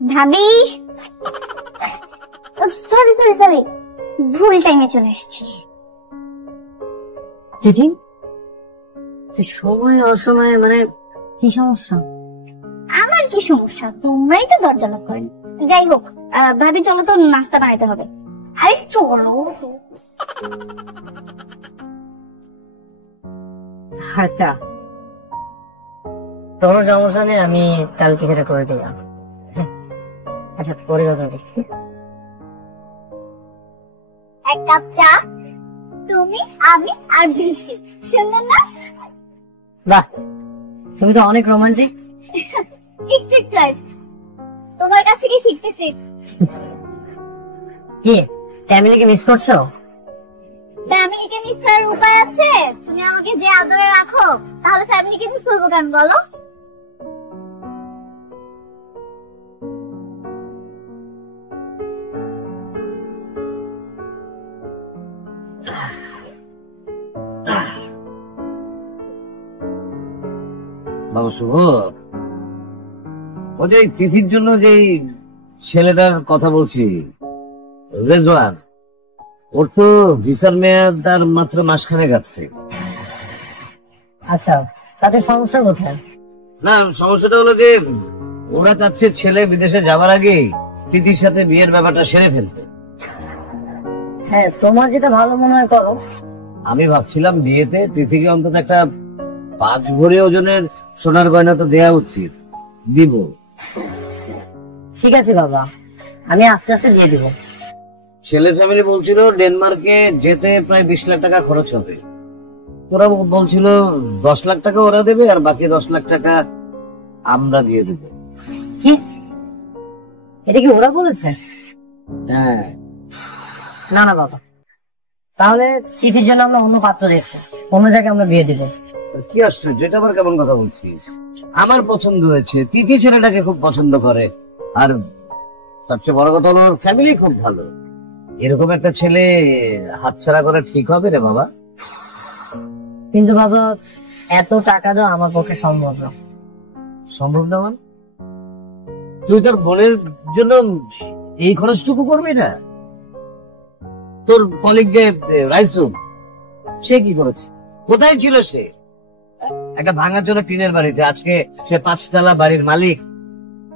ভাবি, sorry sorry sorry, ভুল টাইমে চলে এসেছি। চিঠি সময় অসময়ে মানে কি সমস্যা? আমার কি সমস্যা? তোমরাই তো দরজা লক করেন। যাই হোক, ভাবি চলো তো নাস্তা বানাইতে হবে। আরে চলো। আচ্ছা, তোমার সমস্যা নেই, আমি কালকে সেটা করে দিলাম। আচ্ছা, পরে কথা দেখছি। এক কাপ চা, তুমি, আমি আর বৃষ্টি। সুন্দর না? বাহ, তুমি তো অনেক রোমান্টিক। একটু একটু তোমার কাছ থেকে শিখতেছি। কি ফ্যামিলিকে মিস করছো? ফ্যামিলিকে মিস করার উপায় আছে? তুমি আমাকে যে আদরে রাখো, তাহলে ফ্যামিলিকে মিস করবো কেন বলো? বাবা শুভ, ওই যে তিথির জন্য যে ছেলেটার কথা বলছি, রেজওয়ান, ওর তো ভিসার মেয়াদ আর মাত্র মাসখানেক আছে। আচ্ছা, তাদের সমস্যা কোথায়? না, সমস্যাটা হলো যে ওরা চাচ্ছে ছেলে বিদেশে যাবার আগে তিথির সাথে বিয়ের ব্যাপারটা সেরে ফেলতে। হ্যাঁ, তোমার যেটা ভালো মনে হয় করো। আমি ভাবছিলাম বিয়েতে তিথিকে অন্তত একটা 5 ভরি ওজনের সোনার গয়না তো দেয়া উচিত। দিব। ঠিক আছে বাবা, আমি আস্তে আস্তে দিয়ে দিব। ছেলের ফ্যামিলি বলছিল ডেনমার্কে যেতে প্রায় 20 লাখ টাকা খরচ হবে। ওরা বলছিল 10 লাখ টাকা ওরা দেবে আর বাকি 10 লাখ টাকা আমরা দিয়ে দেব। কি, এটা কি ওরা বলেছে? হ্যাঁ। না না বাবা, তাহলে চিঠির জন্য আমরা অন্য পাত্র দেখছি, অন্য জায়গায় আমরা বিয়ে দিব। কি আশ্চর্য, এটা আবার কেমন কথা বলছিস? আমার পছন্দ হয়েছে, তিথি ছেলেটাকে খুব পছন্দ করে, আর সবচেয়ে বড় কথা হলো ওর ফ্যামিলি খুব ভালো। এরকম একটা ছেলে হাতছাড়া করা ঠিক হবে রে বাবা? কিন্তু বাবা, এত টাকা দাও আমার পক্ষে সম্ভব না। সম্ভব না মানে? তুই তোর বোনের জন্য এই খরচটুকু করবি না? তোর কলিগ যে রাইসুম, সে কি করেছে? কোথায় ছিল সে? একটা ভাঙার জন্য টিনের বাড়িতে, আজকে সে 5 তলা বাড়ির মালিক।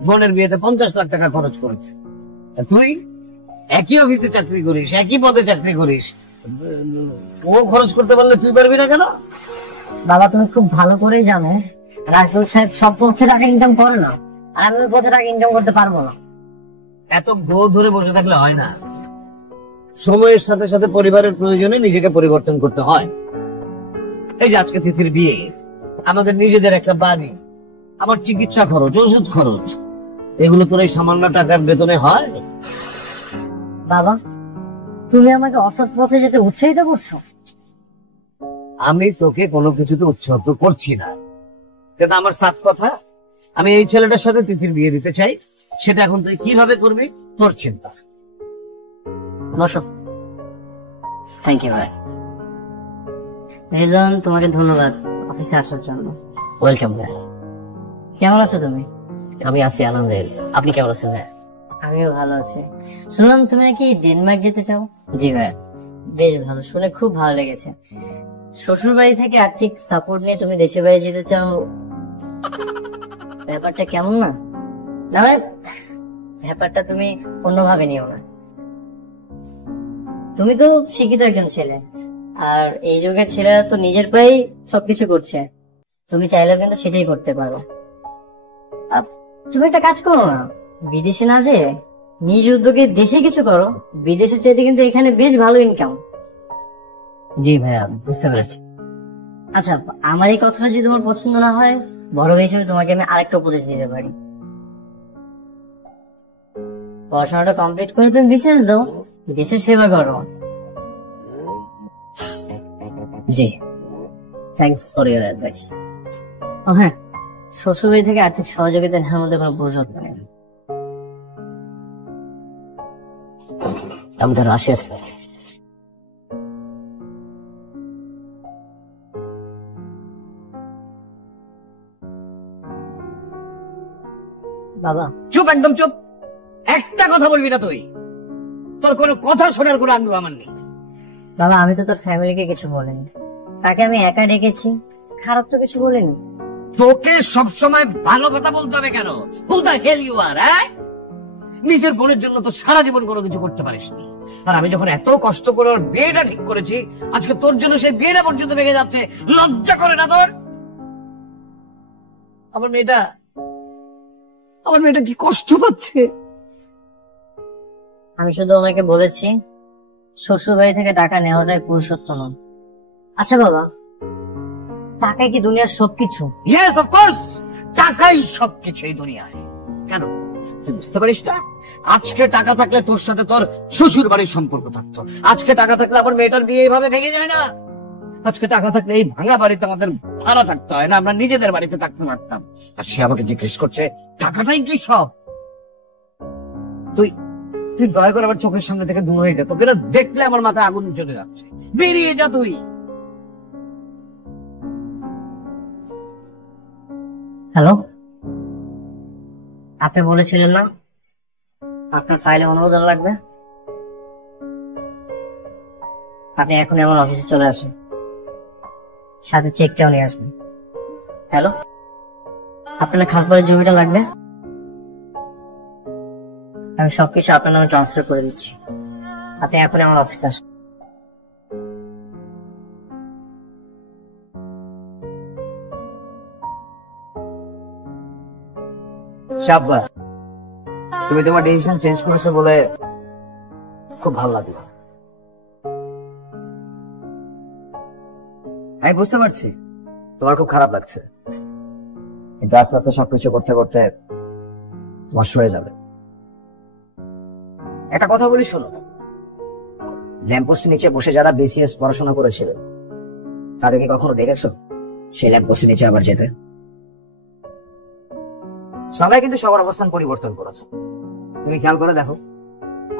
বোনের বিয়েতে 50 লাখ টাকা খরচ করেছে। আর তুই একই অফিসে চাকরি করিস, একই পদে চাকরি করিস, ও খরচ করতে পারলে তুই পারবি না কেন? বাবা, তুমি খুব ভালো করেই জানো রাসেল সাহেব সব পক্ষে টাকা ইনকাম করে না, আর আমি ওই পথে টাকা ইনকাম করতে পারবো না। এত গ্রহ ধরে বসে থাকলে হয় না। সময়ের সাথে সাথে পরিবারের প্রয়োজনে নিজেকে পরিবর্তন করতে হয়। এই যে আজকে তিথির বিয়ে, আমাদের নিজেদের একটা বাড়ি, আমার চিকিৎসা খরচ, ওষুধ খরচ, এগুলো তোর এই সামান্য টাকার বেতনে হয়? বাবা, তুমি আমাকে অসৎ পথে যেতে উৎসাহিত করছো। আমি তোকে কোনো কিছুতে উৎসাহ করছি না, কিন্তু আমার সাফ কথা, আমি এই ছেলেটার সাথে তিথির বিয়ে দিতে চাই। সেটা এখন তুই কিভাবে করবি তোর চিন্তা। বসো। থ্যাংক ইউ ভাই। রিজন, তোমাকে ধন্যবাদ অফিসে আসার জন্য। ওয়েলকাম ভাই। কেমন আছো তুমি? আমি আছি আনন্দে। আপনি কেমন আছেন ভাই? আমিও ভালো আছি। শুনলাম তুমি নাকি ডেনমার্ক যেতে চাও? জি ভাই। বেশ ভালো, শুনে খুব ভালো লেগেছে। শ্বশুর বাড়ি থেকে আর্থিক সাপোর্ট নিয়ে তুমি দেশের বাইরে যেতে চাও, ব্যাপারটা কেমন না? না ভাই, ব্যাপারটা তুমি অন্যভাবে নিও না। তুমি তো শিক্ষিত একজন ছেলে, আর এই যুগের ছেলেরা তো নিজের পায়েই সবকিছু করছে। তুমি চাইলে কিন্তু সেটাই করতে পারো। তুমি একটা কাজ করো না, বিদেশে না যেয়ে নিজ উদ্যোগে দেশে কিছু করো। বিদেশের চাইতে কিন্তু এখানে বেশ ভালো ইনকাম। জি ভাইয়া, বুঝতে পেরেছি। আচ্ছা, আমার এই কথাটা যদি তোমার পছন্দ না হয়, বড় হিসেবে তোমাকে আমি আরেকটা উপদেশ দিতে পারি। পড়াশোনাটা কমপ্লিট করে তুমি বিশেষ দাও, দেশের সেবা করো। জি, থ্যাঙ্কস ফর ইউর অ্যাডভাইস। ও হ্যাঁ, শ্বশুরবাড়ি থেকে আর্থিক সহযোগিতা নেওয়ার মধ্যে কোনো প্রয়োজন নেই। আমি তো রাশি আছি। বাবা চুপ, একদম চুপ। একটা কথা বলবি না তুই। তোর কোনো কথা শোনার কোনো আগ্রহ আমার নেই। বাবা আমি তো তোর ফ্যামিলিকে কিছু বলিনি, তাকে আমি একা ডেকেছি, খারাপ তো কিছু বলিনি। তোকে সবসময় ভালো কথা বলতে হবে কেন? Who the hell you are? নিজের বোনের জন্য তো সারা জীবন কোনো কিছু করতে পারিস না, আর আমি যখন এত কষ্ট করে ওর বিয়েটা ঠিক করেছি, আজকে তোর জন্য সেই বিয়েটা পর্যন্ত ভেঙে যাচ্ছে। লজ্জা করে না তোর? আমার মেয়েটা কি কষ্ট পাচ্ছে। আমি শুধু ওনাকে বলেছি শ্বশুর বাড়ি থেকে টাকা নেওয়াটাই পুরুষত্ব নয়। আচ্ছা বাবা, টাকাই কি দুনিয়ার সবকিছু? ইয়েস অফ কোর্স, টাকাই সবকিছু এই দুনিয়ায়। কেন তুই বুঝতে পারিস না? আজকে টাকা থাকলে তোর সাথে তোর শ্বশুর বাড়ির সম্পর্ক থাকতো, আজকে টাকা থাকলে আমার মেয়েটার বিয়ে এইভাবে ভেঙে যায় না, আজকে টাকা থাকলে এই ভাঙা বাড়িতে আমাদের ভাড়া থাকতে হয় না, আমরা নিজেদের বাড়িতে থাকতে পারতাম। আর সে আমাকে জিজ্ঞেস করছে টাকাটাই কি সব? তুই তুই দয়া করে আমার চোখের সামনে থেকে দূর হয়ে যা, তোকে না দেখলে আমার মাথায় আগুন চলে যাচ্ছে। বেরিয়ে যা তুই। হ্যালো, আপনি বলেছিলেন না আপনার ফাইলে অনুমোদন লাগবে? আপনি এখন আমার অফিসে চলে আসুন, সাথে চেকটাও নিয়ে আসবেন। হ্যালো, আপনার খালপাড়ের জমিটা লাগবে? আমি সবকিছু আপনার নামে ট্রান্সফার করে দিচ্ছি, আপনি এখন আমার অফিসে আসুন। শাবাশ, তুমি তোমার ডিসিশন চেঞ্জ করেছো বলে খুব ভালো লাগলো। আমি বুঝতে পারছি তোমার খুব খারাপ লাগছে, কিন্তু আস্তে আস্তে সবকিছু করতে করতে তোমার সয়ে যাবে। একটা কথা বলি শোনো, ল্যাম্পপোস্টের নিচে বসে যারা বিসিএস পড়াশোনা করেছিল তাদেরকে কখনো দেখেছো সেই ল্যাম্পপোস্টের নিচে আবার যেতে? সবাই কিন্তু সবার অবস্থান পরিবর্তন করেছে। তুমি খেয়াল করে দেখো,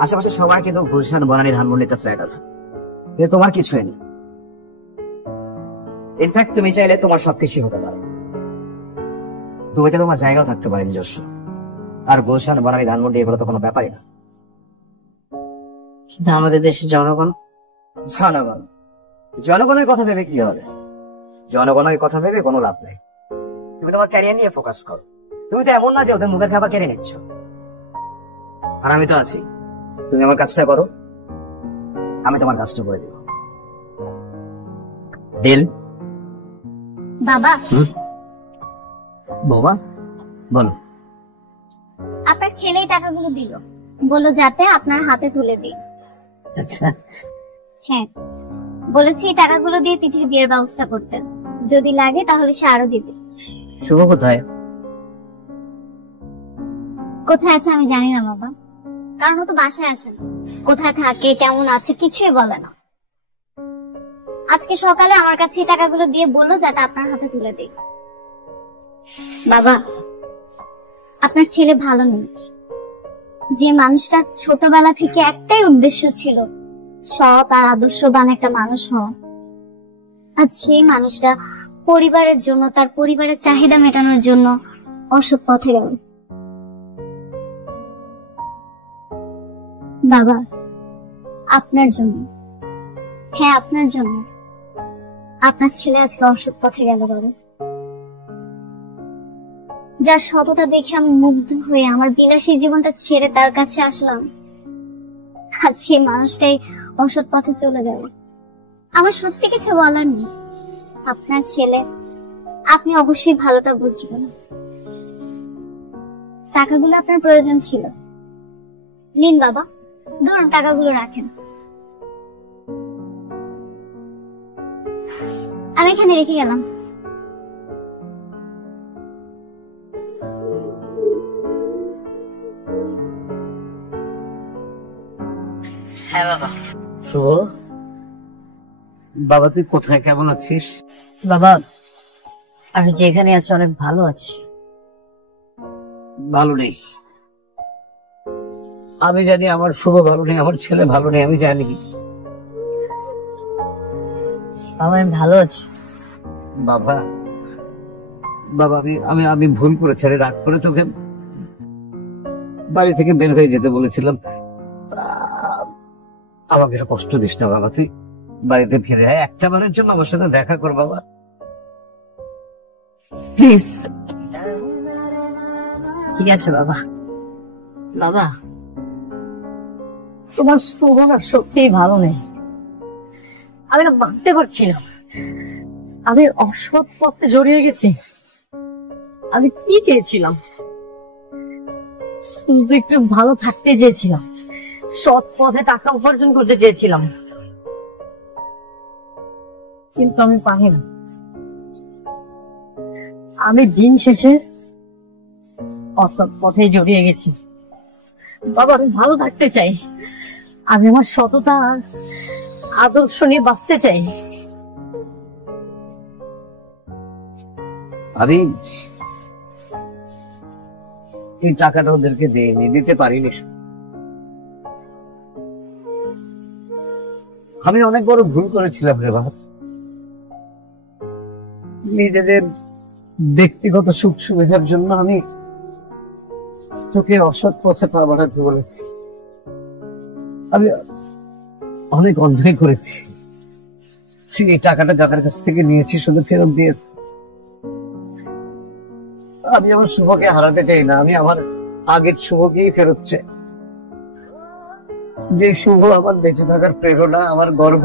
আশেপাশে সবার কিন্তু গুলশান, বনানী, ধানমন্ডিতে ফ্ল্যাট আছে, কিন্তু তোমার কিছুই নেই। ইনফ্যাক্ট তুমি চাইলে তোমার সবকিছু হতে পারে, দুবাইতে তোমার জায়গাও থাকতে পারে নিজস্ব, আর গুলশান, বনানী, ধানমন্ডি এগুলো তো কোনো ব্যাপারই না। কিন্তু আমাদের দেশের জনগণের কথা ভেবে কি হবে? জনগণের কথা ভেবে কোনো লাভ নেই। তুমি তোমার ক্যারিয়ার নিয়ে ফোকাস করো। তুমি তো এমন না যে ওদের মুখের খাবার কেড়ে নিচ্ছ, আর আমি তো আছি। তুমি আমার কাজটা করো, আমি তোমার কাজটা করে দেব। দিল বাবা, বাবা বলো। আপনার ছেলেই টাকাগুলো দিল, বললো যাতে আপনার হাতে তুলে দিই। আচ্ছা, হ্যাঁ, বলেছি এই টাকাগুলো দিয়ে তিথির বিয়ের ব্যবস্থা করতে, যদি লাগে তাহলে সে আরো দিবে। শুভ কোথায়? কোথায় আছে আমি জানি না বাবা, কারণ ও তো বাসায় আসে না। কোথায় থাকে, কেমন আছে কিছুই বলে না। আজকে সকালে আমার কাছে এই টাকাগুলো দিয়ে বললো যাতে আপনার হাতে তুলে দিই। বাবা, আপনার ছেলে ভালো নেই। যে মানুষটার ছোটবেলা থেকে একটাই উদ্দেশ্য ছিল সৎ আর আদর্শবান একটা মানুষ হওয়া, আজ সেই মানুষটা পরিবারের জন্য, তার পরিবারের চাহিদা মেটানোর জন্য অসৎ পথে গেল। বাবা, আপনার জন্য, হ্যাঁ আপনার জন্য আপনার ছেলে আজকে অসৎ পথে গেল। বাবা, যার সততা দেখে আমি মুগ্ধ হয়ে আমার বিলাসী জীবনটা ছেড়ে তার কাছে আসলাম, আজ সেই মানুষটাই অসৎ পথে চলে গেল। আমার সত্যি কিছু বলার নেই। আপনার ছেলে, আপনি অবশ্যই ভালোটা বুঝবেন। টাকাগুলো আপনার প্রয়োজন ছিল, নিন বাবা, ধরুন টাকাগুলো রাখেন। আমি এখানে রেখে গেলাম। হ্যাঁ বাবা। শুভ, বাবা তুই কোথায়, কেমন আছিস? বাবা, আমি যেখানে আছি অনেক ভালো আছি। ভালো নেই? আমি জানি আমার শুভ ভালো নেই, আমার ছেলে ভালো নেই, আমি জানি। বাবা আমি ভালো আছি। বাবা, বাবা আমি আমি আমি ভুল করেছি, আরে রাগ করে তোকে বাড়ি থেকে বের হয়ে যেতে বলেছিলাম। আমাকে আর কষ্ট দিস না বাবা, তুই বাড়িতে ফিরে আয়, একটা বারের জন্য আমার সাথে দেখা কর বাবা, প্লিজ। ঠিক আছে বাবা। বাবা, তোমার স্বভাব সত্যিই ভালো নেই। আমি না মানতে পারছি না, আমি অসৎ পথে জড়িয়ে গেছি। আমি কি চেয়েছিলাম? শুধু একটু ভালো থাকতে চেয়েছিলাম, সৎ পথে টাকা উপার্জন করতে চেয়েছিলাম, কিন্তু আমি পারি না। আমি দিন শেষে অসৎ পথে জড়িয়ে গেছি। বাবা, আমি ভালো থাকতে চাই, আমি আমার সততা আর আদর্শ নিয়ে বাঁচতে চাই। আমি এই টাকাটা ওদেরকে দিতে পারিনি। আমি অনেক বড় ভুল করেছিলাম রে বাবা। নিজেদের ব্যক্তিগত সুখ সুবিধার জন্য আমি তোকে অসৎ পথে পা বাড়াতে বলেছি। আমি অনেক অন্যায় করেছি। তুই এই টাকাটা যাদের কাছ থেকে নিয়েছি শুধু ফেরত দিয়ে। আমি আমার শুভকে হারাতে চাই না, আমি আমার আগের শুভকেই ফেরত চাই, যে শুভ আমার বেঁচে থাকার প্রেরণা, আমার গর্ব।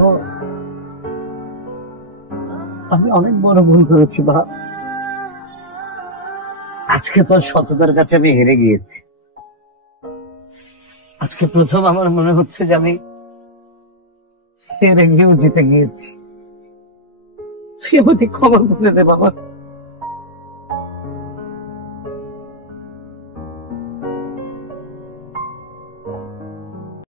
আমি অনেক বড় ভুল করেছি বা আজকে তোর সততার কাছে আমি হেরে গিয়েছি। আজকে প্রথম আমার মনে হচ্ছে যে আমি হেরে গিয়েও জিতে গিয়েছি। তুই আমাকে ক্ষমা করে দে বাবা।